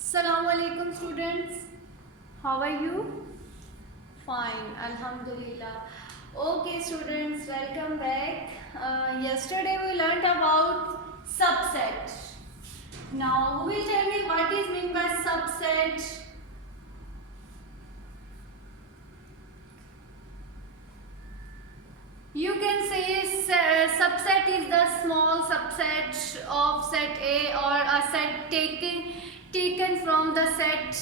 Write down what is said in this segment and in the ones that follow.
Assalamualaikum students, how are you? Fine, Alhamdulillah. Okay students, welcome back. Yesterday we learnt about subset. Now who will tell me what is meant by subset? You can say subset is the small subset of set A, or a set taken from the set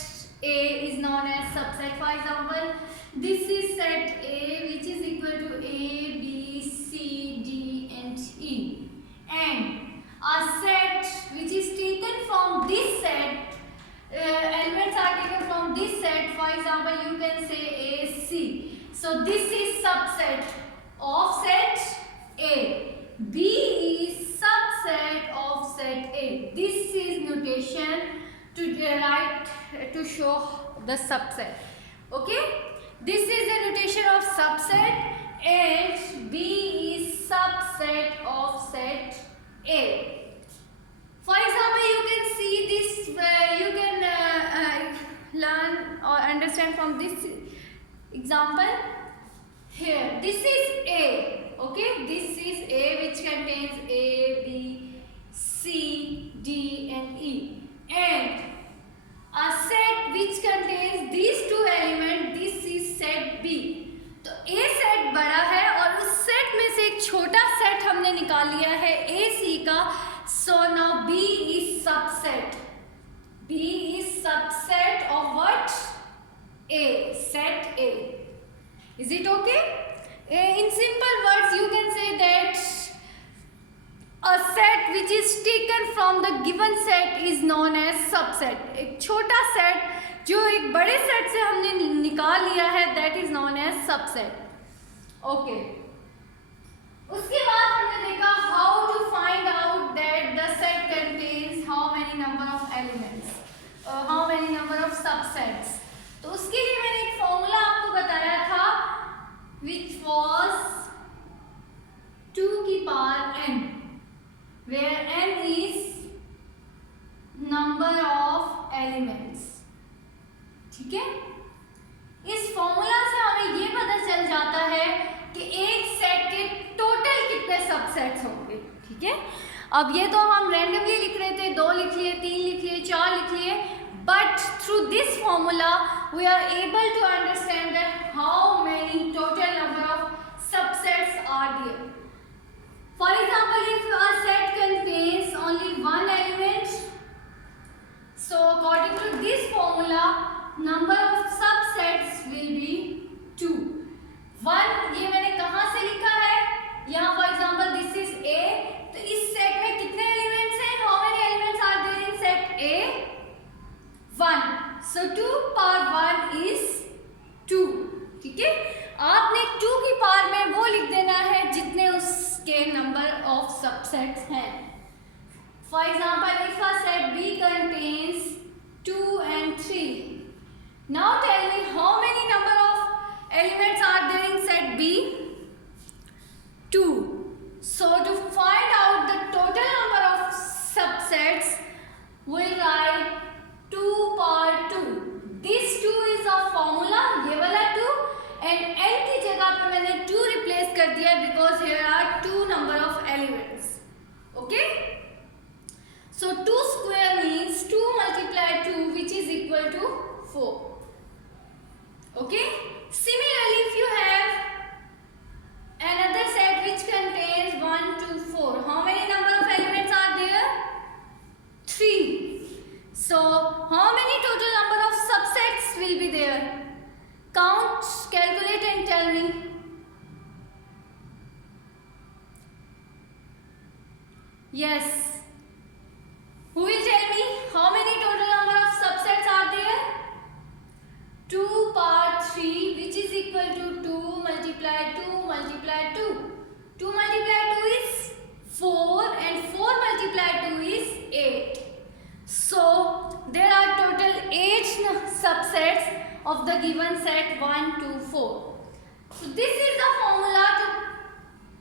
A is known as subset. For example, this is set A which is equal to A, B, C, D and E, and a set which is taken from this set, elements are taken from this set. For example, you can say A, C. So this is subset of set A. B is subset of set A. This is notation to show the subset. Okay, this is the notation of subset, and B is subset of set A. For example, you can see this, you can learn or understand from this example. Here, this is A, okay? This is A which contains A, B, C, D and E. And a set which contains these two elements, this is set B. तो A set बड़ा है और उस set में से एक छोटा set हमने निकाल लिया है AC का. So now B is subset. B is subset of what? A, set A. Is it okay? In simple words, you can say that a set which is taken from the given set is known as subset. एक छोटा set जो एक बड़े set से हमने निकाल लिया है, that is known as subset. Okay. उसके बाद हमने देखा how to find out that the set contains how many number of elements, how many number of subsets. तो उसके लिए मैंने एक फॉर्मूला आपको बताया था, which was 2 की power n, where n is number of elements. ठीक है, इस फॉर्मूला से हमें ये पता चल जाता है कि एक सेट के टोटल कितने सबसेट्स होंगे. ठीक है, अब ये तो हम रैंडमली लिख रहे थे, 2 लिख लिए, 3 लिख लिए, 4 लिख लिए, but through this formula we are able to understand that how many total number of subsets are there. For example, if a set contains only one element, so according to this formula, number of subsets will be 2. 1 ये मैंने कहाँ से लिखा है? यहाँ for example this is A, तो इस set में कितने एलिमेंट्स हैं? How many elements are there in set A? 1. So 2 power 1 is 2. ठीक है, आपने 2 की पावर में वो लिख देना है जितने उसके नंबर ऑफ सबसेट्स हैं. For example, if a set B contains 2 and 3. Now tell me how many number of elements are there in set B? 2. So to find out the total number of subsets, we'll write 2 power 2. This 2 is a formula, ये वाला 2, and n की जगह पे मैंने 2 replace कर दिया because here are 2 number of elements. Okay? So 2 square means 2 multiply 2, which is equal to 4. Okay? Similarly, if you have another set which contains 1, 2, 4, how many number of elements are there? 3. So how many total number of subsets will be there? Count, calculate and tell me. Yes. Who will tell me how many total number of subsets are there? 2 power 3, which is equal to 2 multiply 2 multiply 2. 2 multiply 2 is 4 and 4 multiply 2 is 8. So there are total 8 subsets of the given set 1, 2, 4. So this is the formula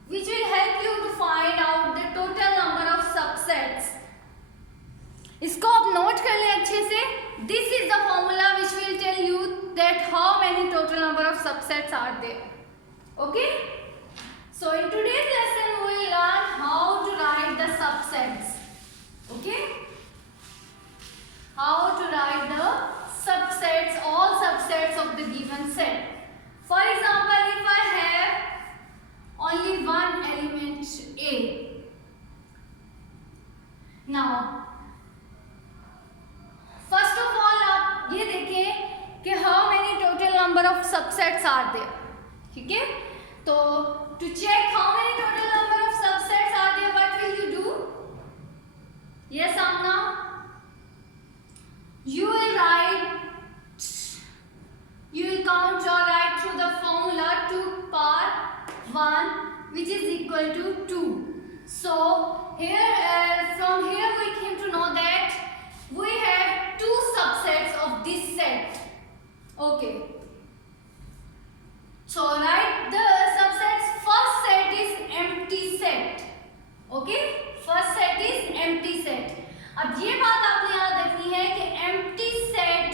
which will help you to find out the total number of subsets. इसको आप note कर लें अच्छे से. subsets are there. Okay? So in today's lesson we will learn how to write the subsets. Okay? How to write the subsets, all subsets of the given set. For example, if I have only one element A. Now first of all आप ये देखें कि how many total number of subsets are there. ठीक है? तो to check how many total number of subsets are there, what will you do? Yes, Amna. You will count or write through the formula 2 power 1, which is equal to 2. So here from here we came to know that we have two subsets of this set. Okay. So write the subsets. First set is empty set. Okay. First set is empty set. अब ये बात आपने याद रखनी है कि empty set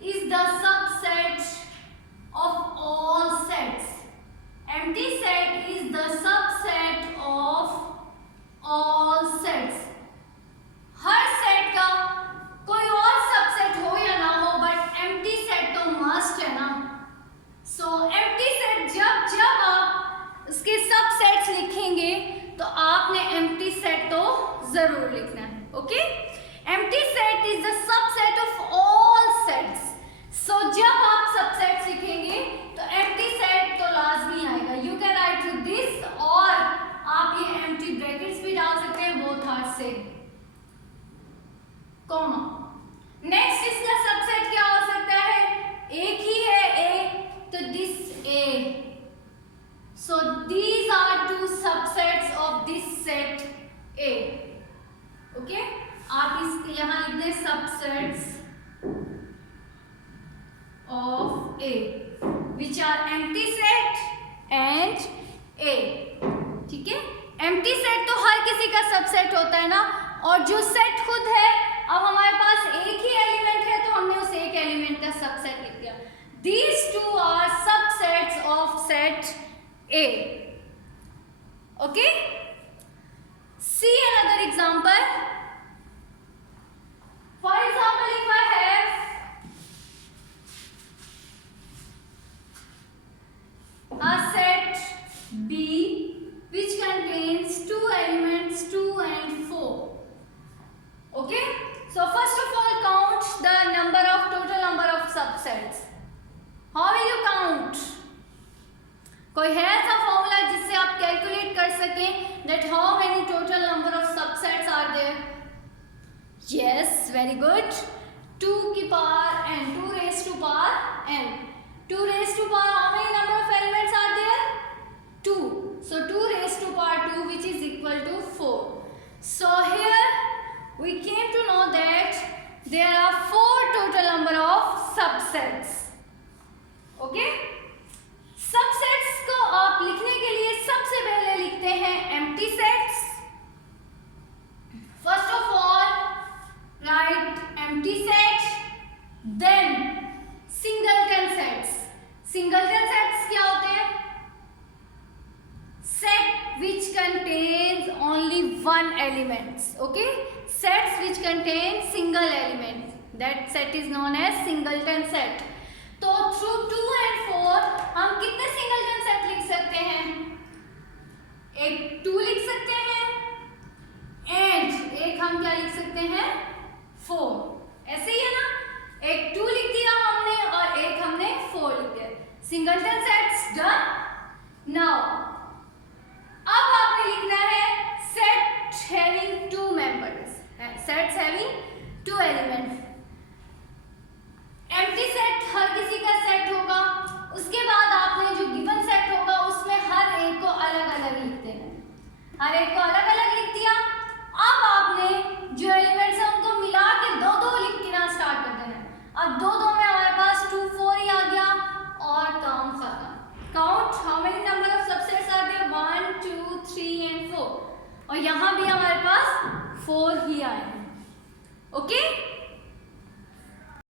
is the subset of all sets. Empty set is the subset of all sets. Her set का कोई और सबसेट हो या ना हो, बट एम्प्टी सेट तो मस्ट है ना. सो एम्प्टी सेट जब आप उसके सबसेट्स लिखेंगे तो आपने एम्प्टी सेट तो जरूर लिखना है. Okay? Empty set is the subset of all sets. So जब आप सबसेट्स लिखेंगे तो एम्प्टी सेट तो लाजमी आएगा. You can write with this, और आप ये एम्प्टी ब्रैकेट्स भी डाल सकते हैं बोथ हाथ से, कॉमा. नेक्स्ट इसका सबसेट क्या हो सकता है? एक ही है ए, तो this A. So these are two subsets of this set A. Okay? आप इस यहां लिख दें subsets of A which are empty set and A. ठीक है? एम्प्टी सेट तो हर किसी का सबसेट होता है ना, और जो सेट खुद है, अब हमारे पास एक ही एलिमेंट है तो हमने उस एक एलिमेंट का सबसेट लिख दिया. These two are subsets of set A. Okay? See another example. For example, if I have a set B which contains two elements 2 and 4. Okay? So first of all count the total number of subsets. How will you count? कोई है ऐसा formula जिससे आप calculate कर सकें that how many total number of subsets are there? Yes, very good. 2 की power n, 2 raised to power n. 2 raised to power, how many number of elements are there? 2. So 2 raised to power 2, which is equal to 4. So here we came to know that there are 4 total number of subsets. Okay? Subsets को आप लिखने के लिए सबसे पहले लिखते हैं empty sets. First of all, write empty set, then singleton sets. Singleton sets क्या होते हैं? Set which contains only one element. Okay? Sets which contain single element. That set is known as singleton set. तो through 2 and 4 हम कितने singleton set लिख सकते हैं? एक 2 लिख सकते हैं एंड एक हम क्या लिख सकते हैं? 4. ऐसे ही है ना? एक 2 लिख दिया हमने और एक हमने 4 लिख दिया. Singleton sets done. नाउ अब आपने लिखना है set having 2 members, sets having 2 elements. Empty set हर किसी का सेट होगा. उसके बाद आपने जो गिवन सेट होगा उसमें हर एक को अलग अलग लिख देना. हर एक को अलग अलग लिख दिया. अब आपने जो एलिमेंट्स हैं उनको मिला के 2-2 लिख के ना स्टार्ट कर देना. अब 2-2 में हमारे पास 2 4 ही आ गया और काम खत्म. Count how many number of subsets are there? 1 2 3 and 4. और यहाँ भी हमारे पास 4 ही आए हैं. ओके?